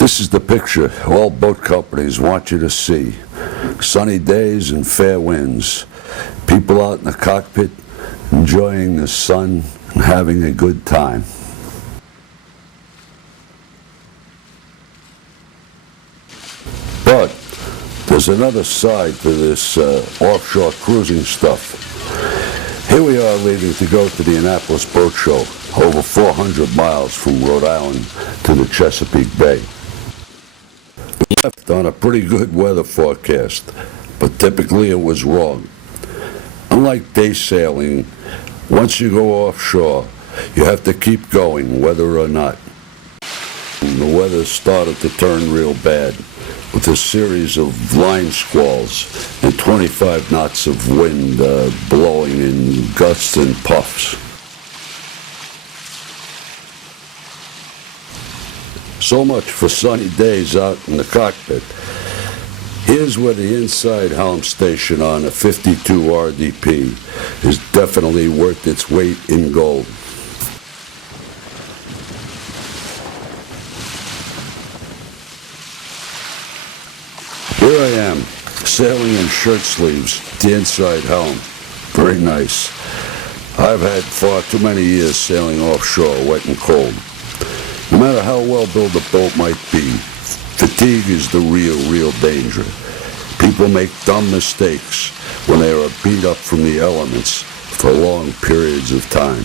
This is the picture all boat companies want you to see. Sunny days and fair winds. People out in the cockpit enjoying the sun and having a good time. But there's another side to this offshore cruising stuff. Here we are leaving to go to the Annapolis boat show, over 400 miles from Rhode Island to the Chesapeake Bay. We left on a pretty good weather forecast, but typically it was wrong. Unlike day sailing, once you go offshore, you have to keep going, whether or not. And the weather started to turn real bad, with a series of line squalls and 25 knots of wind blowing in gusts and puffs. So much for sunny days out in the cockpit. Here's where the inside helm station on a 52 RDP is definitely worth its weight in gold. Here I am, sailing in shirt sleeves, the inside helm. Very nice. I've had far too many years sailing offshore, wet and cold. No matter how well built a boat might be, fatigue is the real danger. People make dumb mistakes when they are beat up from the elements for long periods of time.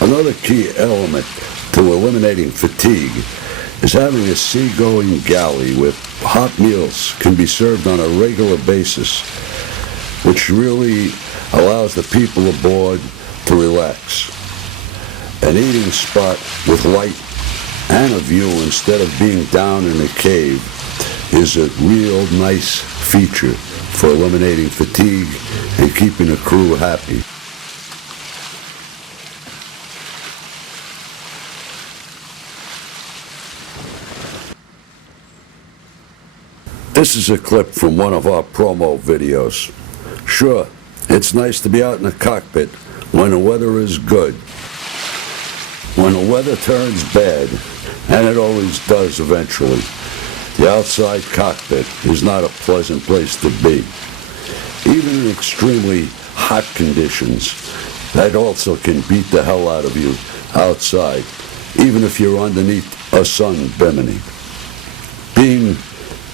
Another key element to eliminating fatigue is having a seagoing galley where hot meals can be served on a regular basis, which really allows the people aboard to relax. An eating spot with light and a view instead of being down in a cave is a real nice feature for eliminating fatigue and keeping the crew happy. This is a clip from one of our promo videos. Sure, it's nice to be out in the cockpit when the weather is good. When the weather turns bad, and it always does eventually, the outside cockpit is not a pleasant place to be. Even in extremely hot conditions, that also can beat the hell out of you outside, even if you're underneath a sun bimini. Being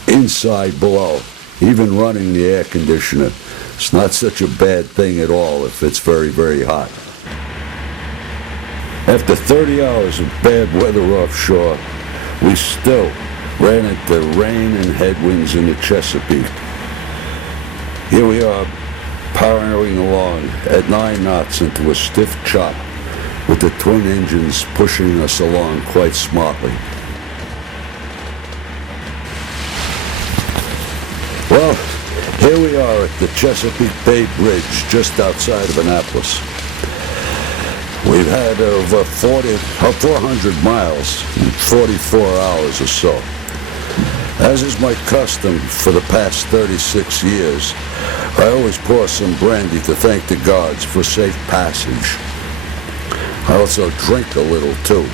inside below, even running the air conditioner, it's not such a bad thing at all if it's very hot. After 30 hours of bad weather offshore, we still ran into rain and headwinds in the Chesapeake. Here we are, powering along at 9 knots into a stiff chop, with the twin engines pushing us along quite smartly. Well, here we are at the Chesapeake Bay Bridge, just outside of Annapolis. We've had over 400 miles in 44 hours or so. As is my custom for the past 36 years, I always pour some brandy to thank the gods for safe passage. I also drink a little too.